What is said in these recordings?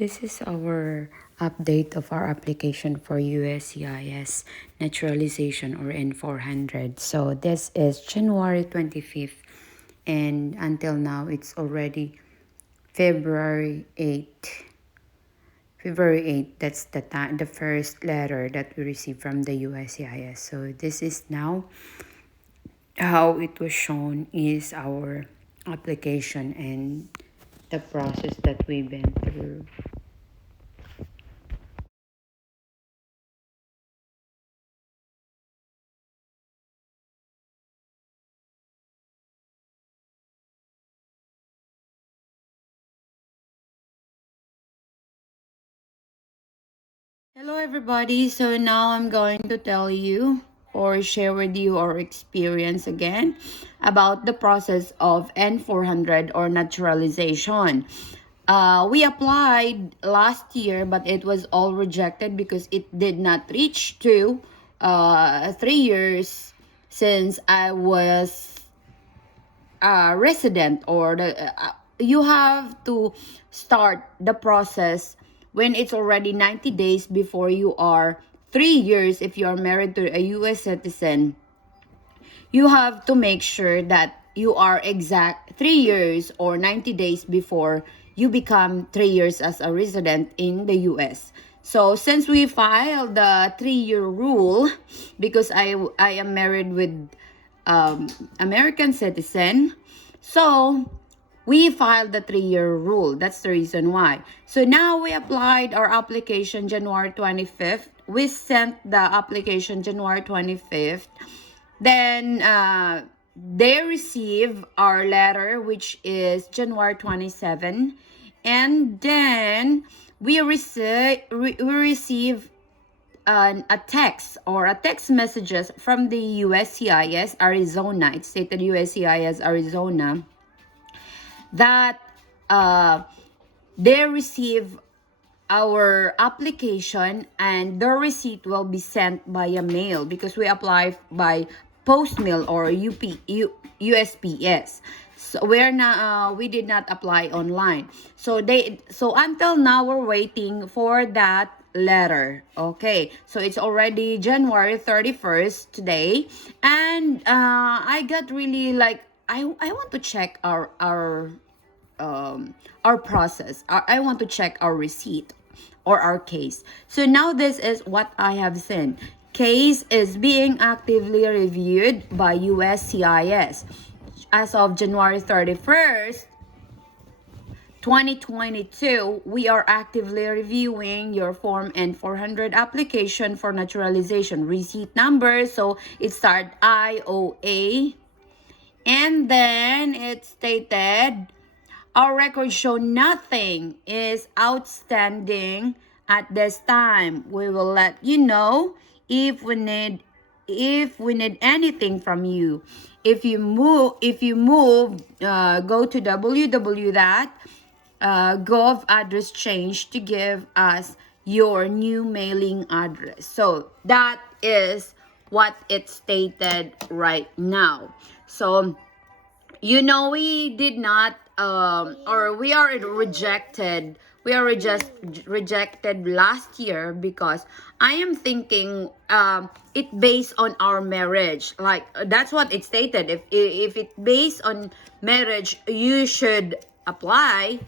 This is our update of our application for USCIS naturalization or N-400. So this is January 25th and until now it's already February 8th. February 8th, that's the first letter that we received from the USCIS. So this is now how it was shown is our application and the process that we've been through. Hello everybody, so now I'm going to tell you or share with you our experience again about the process of N-400 or naturalization. We applied last year but it was all rejected because it did not reach to 3 years since I was a resident, or you have to start the process when it's already 90 days before you are 3 years. If you are married to a US citizen, you have to make sure that you are exact 3 years or 90 days before you become 3 years as a resident in the US. So since we filed the 3-year rule, because I am married with American citizen, so we filed the 3-year rule. That's the reason why. So now we applied our application January 25th. We sent the application January 25th. Then they receive our letter, which is January 27. And then we receive a text or a text messages from the USCIS Arizona. It's stated USCIS Arizona that they receive our application and the receipt will be sent via mail because we apply by post mail or USPS. So we did not apply online. So until now we're waiting for that letter. Okay, so it's already January 31st today, and I got really like I want to check our process. I want to check our receipt or our case. So now this is what I have seen. Case is being actively reviewed by USCIS. As of January 31st, 2022, we are actively reviewing your Form N-400 application for naturalization. Receipt number, so it started IOA. And then it stated, our records show nothing is outstanding at this time. We will let you know if we need anything from you. If you move, go to www.gov address change to give us your new mailing address. So that is what it stated right now. So we did not or we are rejected. We are just rejected last year because I am thinking it based on our marriage. Like that's what it stated. If it based on marriage, you should apply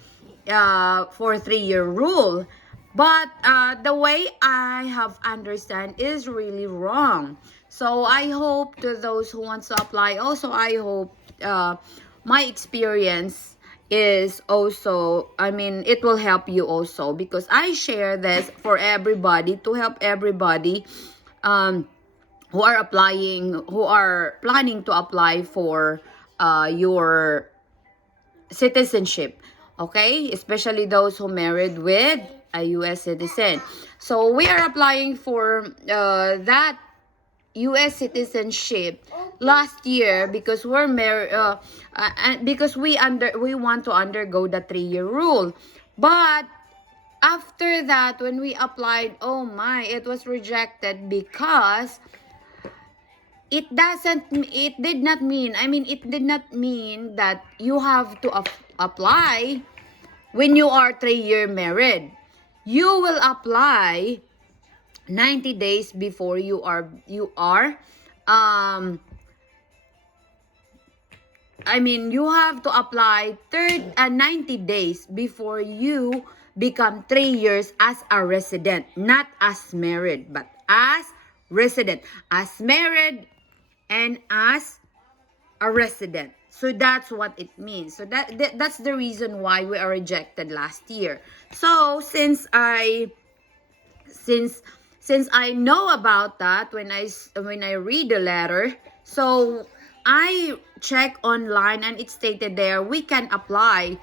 for 3-year rule. But the way I have understand is really wrong. So I hope to those who wants to apply also, I hope my experience is also, it will help you also, because I share this for everybody to help everybody who are planning to apply for your citizenship. Okay, especially those who married with a US citizen. So we are applying for that US citizenship last year because we're married and because we want to undergo the 3-year rule. But after that, when we applied, oh my, it was rejected because it did not mean that you have to apply when you are 3-year married. you will apply 90 days before you are you have to apply 90 days before you become 3 years as a resident, not as married, but as resident, as married and as a resident. So that's what it means. So that's the reason why we are rejected last year. So since since I know about that, when I read the letter, so I check online and it stated there we can apply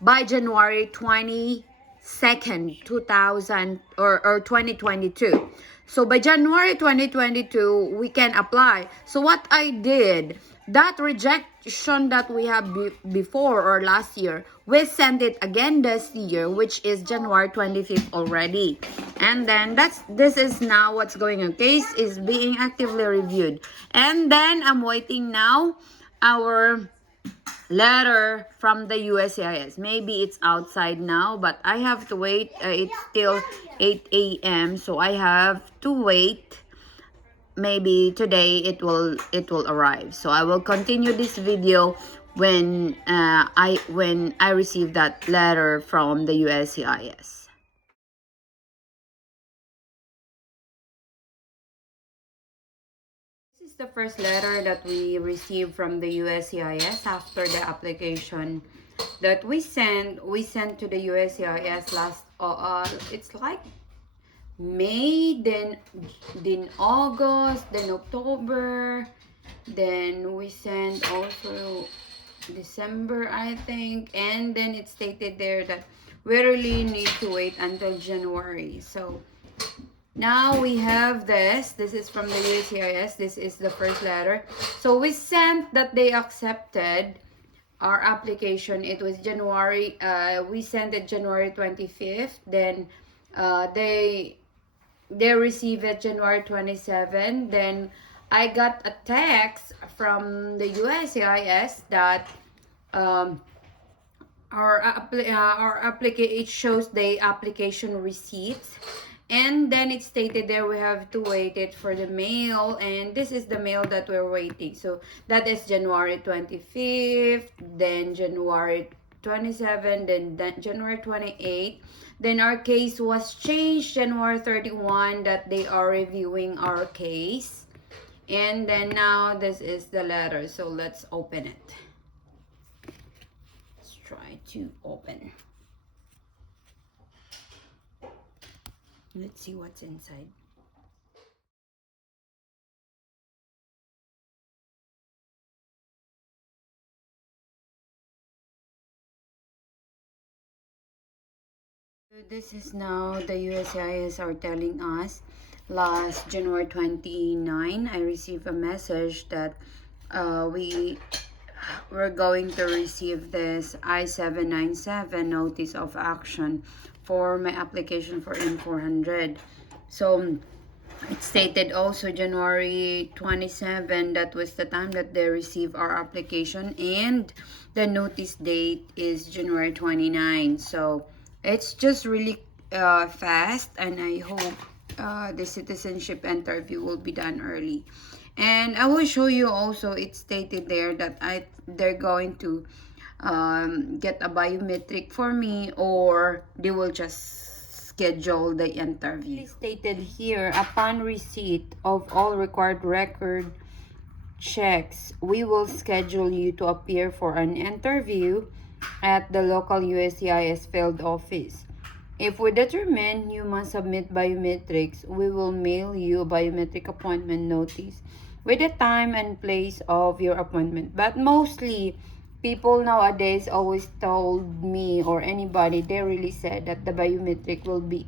by January 22nd, 2000 or 2022. So by January 2022, we can apply. So what I did, that rejection that we have before or last year, we sent it again this year, which is January 25th already. And then this is now what's going on. Case is being actively reviewed. And then I'm waiting now our letter from the USCIS. Maybe it's outside now, but I have to wait. It's still 8 a.m. so I have to wait. Maybe today it will arrive. So I will continue this video when I receive that letter from the USCIS. This is the first letter that we received from the USCIS after the application that we sent to the USCIS last it's like May, then August, then October, then we sent also December, I think, and then it stated there that we really need to wait until January. So now we have this is from the USCIS. This is the first letter. So we sent that they accepted our application. It was January, we sent it January 25th, then they received it January 27. Then I got a text from the USCIS that our application, it shows the application receipt, and then it stated there we have to wait it for the mail, and this is the mail that we're waiting. So that is January 25th, then January 27, then January 28. Then our case was changed January 31, that they are reviewing our case. And then now this is the letter. So let's open it. Let's try to open. Let's see what's inside. This is now the USCIS are telling us. Last January 29, I received a message that we're going to receive this I-797 notice of action for my application for N-400. So it stated also January 27, that was the time that they received our application, and the notice date is January 29. So it's just really fast, and I hope the citizenship interview will be done early. And I will show you also, it stated there that they're going to get a biometric for me, or they will just schedule the interview. It stated here, upon receipt of all required record checks, we will schedule you to appear for an interview at the local USCIS field office. If we determine you must submit biometrics, we will mail you a biometric appointment notice with the time and place of your appointment. But mostly, people nowadays always told me, or anybody, they really said that the biometric will be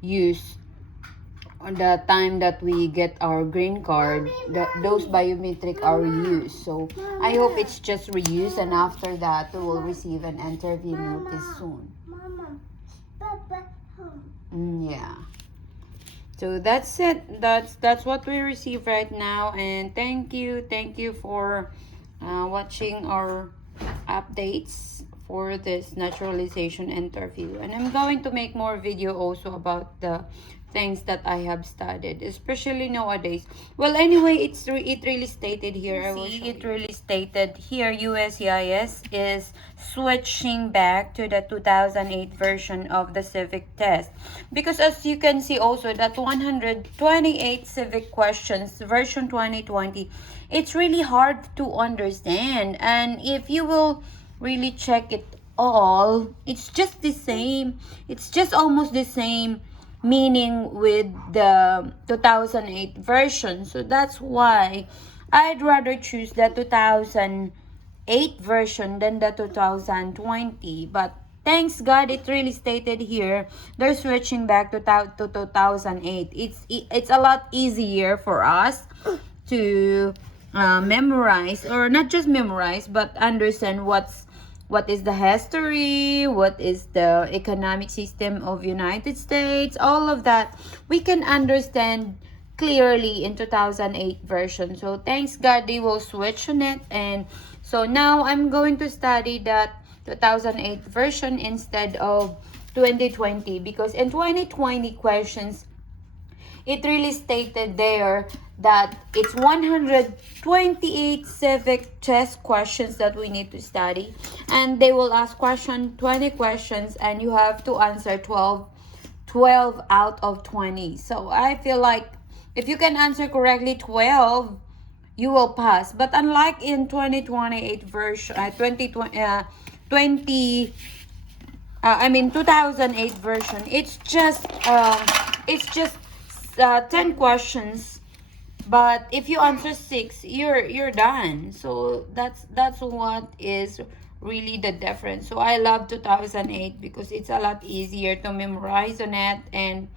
used on the time that we get our green card. Those biometric are reused. So I hope it's just reused, and after that we will receive an interview notice soon. Yeah. So that's it. That's what we receive right now. And thank you for watching our updates for this naturalization interview. And I'm going to make more video also about the things that I have studied, especially nowadays. Well, anyway, it really stated here. I will show you. It really stated here USCIS is switching back to the 2008 version of the civic test, because as you can see also that 128 civic questions version 2020, it's really hard to understand. And if you will really check it all, it's just the same. It's just almost the same meaning with the 2008 version. So that's why I'd rather choose the 2008 version than the 2020. But thanks God, it really stated here they're switching back to 2008. It's a lot easier for us to memorize, or not just memorize, but understand what is the history, what is the economic system of United States, all of that we can understand clearly in 2008 version. So thanks God they will switch on it. And so now I'm going to study that 2008 version instead of 2020, because in 2020 questions, it really stated there that it's 128 civic test questions that we need to study, and they will ask 20 questions, and you have to answer 12 out of 20. So I feel like if you can answer correctly 12, you will pass. But unlike in 2028 version, 2008 version, it's just 10 questions, but if you answer 6, you're done. So that's what is really the difference. So I love 2008 because it's a lot easier to memorize on it, and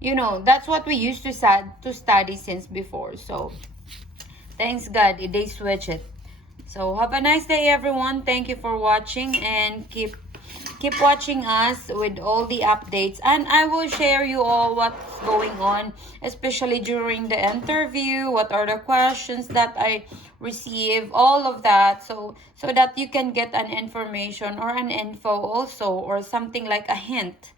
you know that's what we used to study since before. So thanks God they switch it. So have a nice day, everyone. Thank you for watching, and keep watching us with all the updates, and I will share you all what's going on, especially during the interview, what are the questions that I receive, all of that, so that you can get an information or an info also, or something like a hint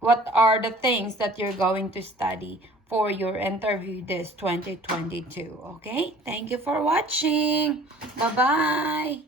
what are the things that you're going to study for your interview this 2022. Okay, thank you for watching. Bye bye.